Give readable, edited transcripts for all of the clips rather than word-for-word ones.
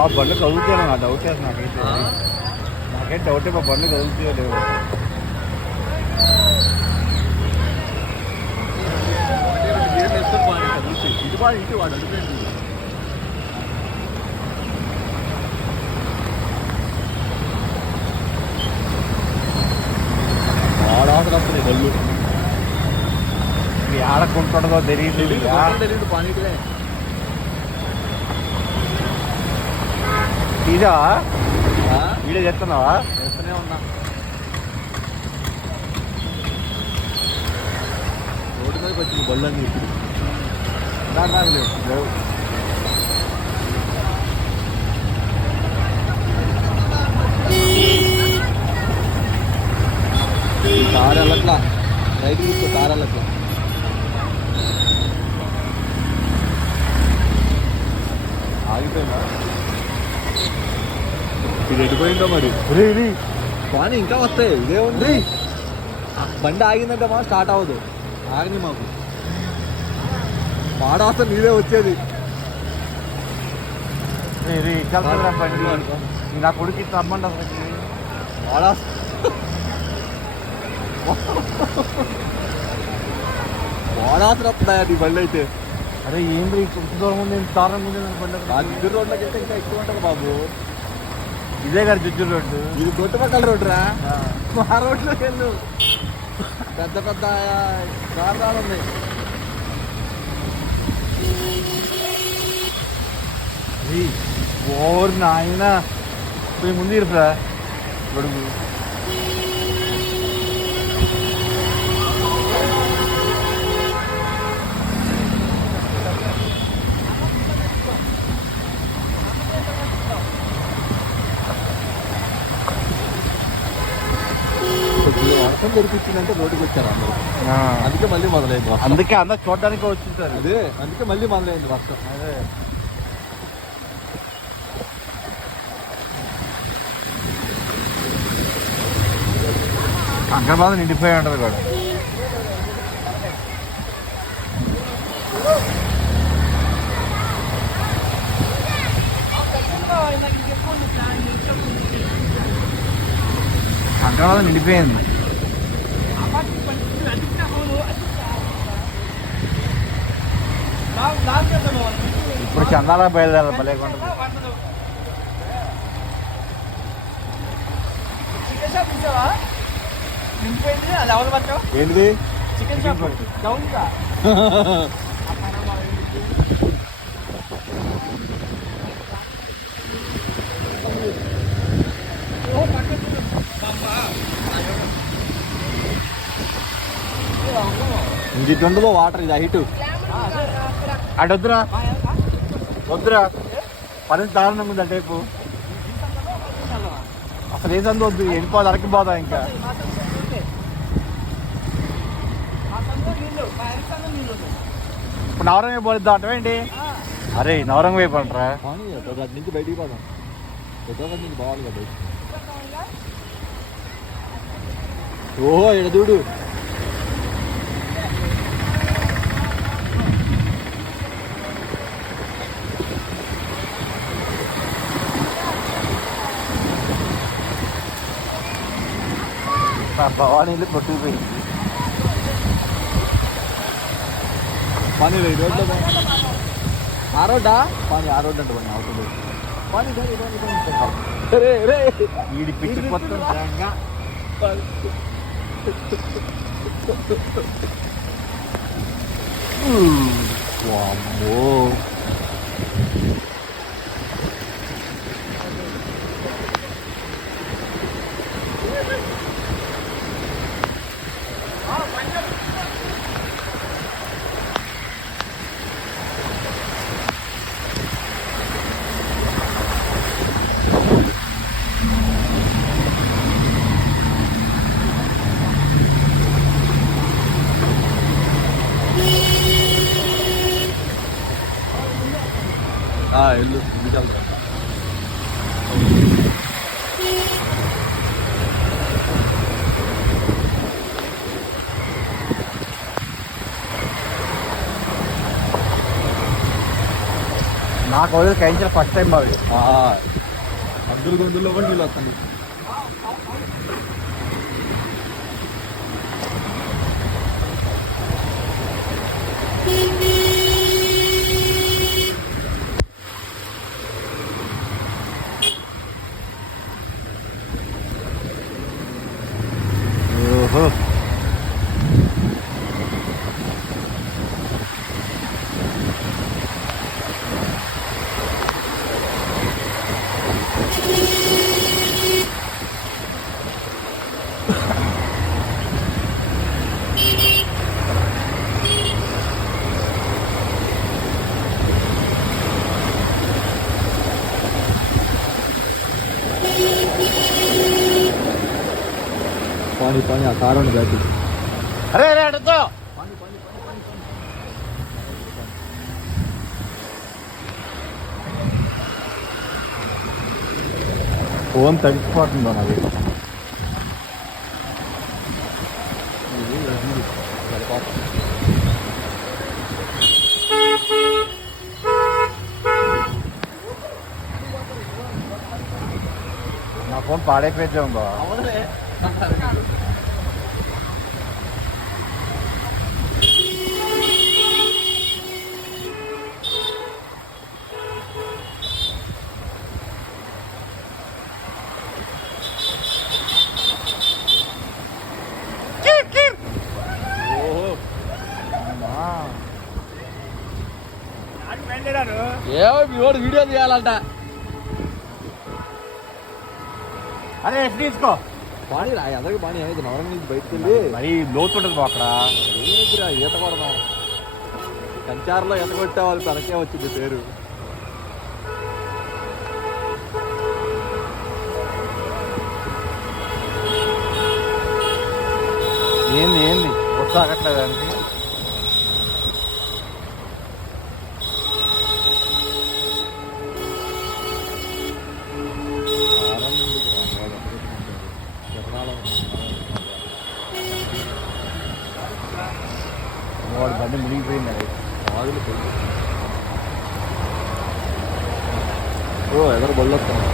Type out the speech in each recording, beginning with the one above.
ఆ బండి కదులుతాను నా డౌట్ లేదు నాకైతే డౌటే మా బండి కదులుతాయో లేవు. ఇది బాగా ఇంటి వాడు అడిపోయింది. వాడాల్సినప్పుడు బళ్ళు ఆడకుంటుండదో తెలియదు తెలియదు పానీటిలే ఇదా వీడియో చేస్తున్నావా? చేస్తూనే ఉన్నా. రోడ్డు మీదకి వచ్చింది బళ్ళు అన్నీ ఇప్పుడు నాకు లేవు. కారు వెళ్ళట్లా, రైతు తీసుకో కారు వెళ్ళట్లా. ఆగిపోయిందా? ఇది ఎడిపోయిందో మరి. కానీ ఇంకా వస్తాయి. ఇదే ఉంది బండి ఆగిందంటే మాకు స్టార్ట్ అవ్వదు. ఆగింది మాకు వాడ వస్తే నీదే వచ్చేది. బండి నా కొడుకు తమ్మండి అసలు వాడా వాడాల్సిన వస్తున్నాయా నీ బండి అయితే. అరే ఏంటి కొంత దూరం ఉంది, దారుణం ఉంది బండి. ఆ జిడ్డు రోడ్లకి వెళ్తే ఇంకా ఎక్కువ ఉంటుంది బాబు. ఇదే గారు జిడ్డు రోడ్డు, ఇది కొట్టుపక్కల రోడ్డు రా. మా రోడ్లోకి వెళ్ళు, పెద్ద పెద్ద కారణాలు ఉన్నాయి. ఓరు నాయన పోయి ముందు ఇరురా గొడుగు. వర్షం దొరికిచ్చిందంటే రోడ్డుకి వచ్చారు అందరూ. అందుకే మళ్ళీ మొదలైంది. అందుకే అందరు చూడడానికి వచ్చింటారు. అదే అందుకే మళ్ళీ మొదలైంది వర్షం. అదే అంకబాద్ నిండిపోయి ఉంటుంది కూడా. అంకబాద్ నిండిపోయింది. ఇప్పుడు చందాల బయలుదేరాలి భలేకుండా. ఏంటిది? చికెన్ షాప్ ఇది ఉండదు వాటర్. ఇది హైట్ అటు వద్దురా వద్దురా, పరిస్థితి దారుణంగా ఉంది. అటేపు అసలు ఏ సందు వద్దు, వెళ్ళిపోదు అరకిపోదా. ఇంకా ఇప్పుడు నవరంగ పోయిద్దాం అంటేంటి? అరే నవరంగ వైపు అంటారా? అటు నుంచి బయటికి పోదాం. నుంచి బావాలి కదా బయట. ఓహో ఇక్కడ చూడు. భవానీలు కొట్టుకుపోయింది. పని ఈ రోడ్లో ఆ రోడ్డా పని ఆ రోడ్డు అంటే పని అవుతుంది. పని రే రే వీడి పిచ్చి మొత్తం వామ్మో. వెళ్ళు ఇంటికి వెళ్తాం. నాకు వదిలి కయించిన ఫస్ట్ టైం బావి. అందులో గొంతుల్లో కూడా నీళ్ళు వస్తుంది. ఓహో पानी पानी आ कार में बैठी. అరే అరే అడుగుతో ఫోన్ తడిచిపోతుందో నాది. నా ఫోన్ పాడైపోయింది బా. ఏమో మీ వాడు వీడియో తీయాలంట. అరే తీసుకో పానీ రా ఎదరికి పానీ ఏమైంది నవరం నుంచి బయటకు వెళ్ళి మరి లోతు ఉంటుంది బా అక్కడ. ఏంటిరా ఈత కొడదాం. కంచారులో ఈత కొట్టే వాళ్ళు తనకే వచ్చింది పేరు. ఏంది ఏంది వస్తాగట్లేదు అంటే వాడు బండి మునిగిపోయింది. అది ఆదులు పోయి ఓ ఎదరు బళ్ళు వస్తాను.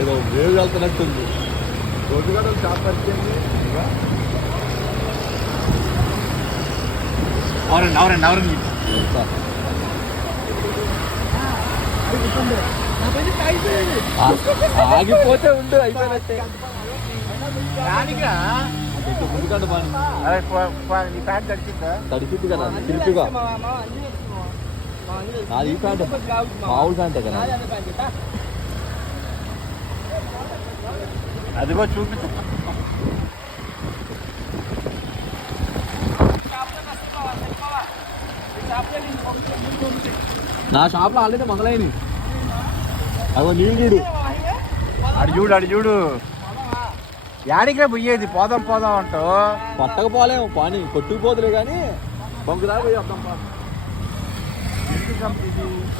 ఏదో వేరు వెళ్తున్నట్టుంది. రోడ్డు కూడా షాప్ వచ్చింది. అవునండి అవునండి అవునండి ఆగిపోతే ఉండు అయిపోయినట్టే. ముందుకంటే పని అరే నీ ప్యాంట్ తడిచిందా? తడిసిద్ది కదా శిల్పిగా. నాది ఈ ప్యాంట్ మామూలు ప్యాంటే కదా. అదిగో చూపించు. నా షాప్లో ఆల్రెడీ మొదలైనవి. అదో నీళ్ళు చూడు. అడి చూడు అడి చూడు. యాడికే పోయేది పోదాం పోదాం అంటావు. పట్టకపోలేము పాని కొట్టుకుపోతులే కానీ బొంగుదా పోయి వద్దాం.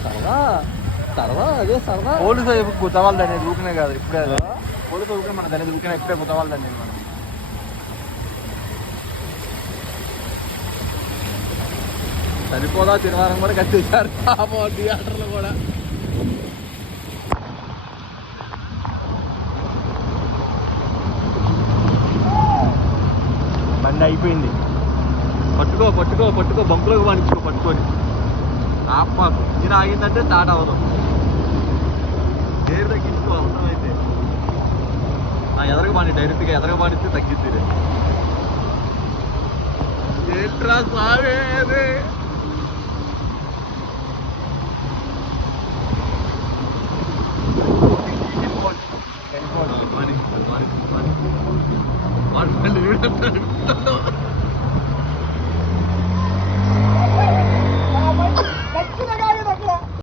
సరదా సరదా అదే సరదా. పోలీసు గుతవాళ్ళు అనేది ఊకనే కాదు ఇప్పుడే. పోలీసు ఊరికే మన దాన్ని ఊరికే ఇప్పుడే గుతవాళ్ళు అనేది మనం. సరిపోదా తినవారం కూడా కట్టేశారు థియేటర్లు కూడా. బండి అయిపోయింది. పట్టుకో పట్టుకో పట్టుకో బంకులోకి పండించుకో పట్టుకొని. ఆపాకు నేను ఆగిందంటే స్టార్ట్ అవ్వదు. గేర్ తగ్గించుకో అవసరమైతే. ఎదరగా పాడి డైరెక్ట్గా ఎదరగా పాడిస్తే తగ్గిద్ది. ఏంట్రా సావేది. వాడు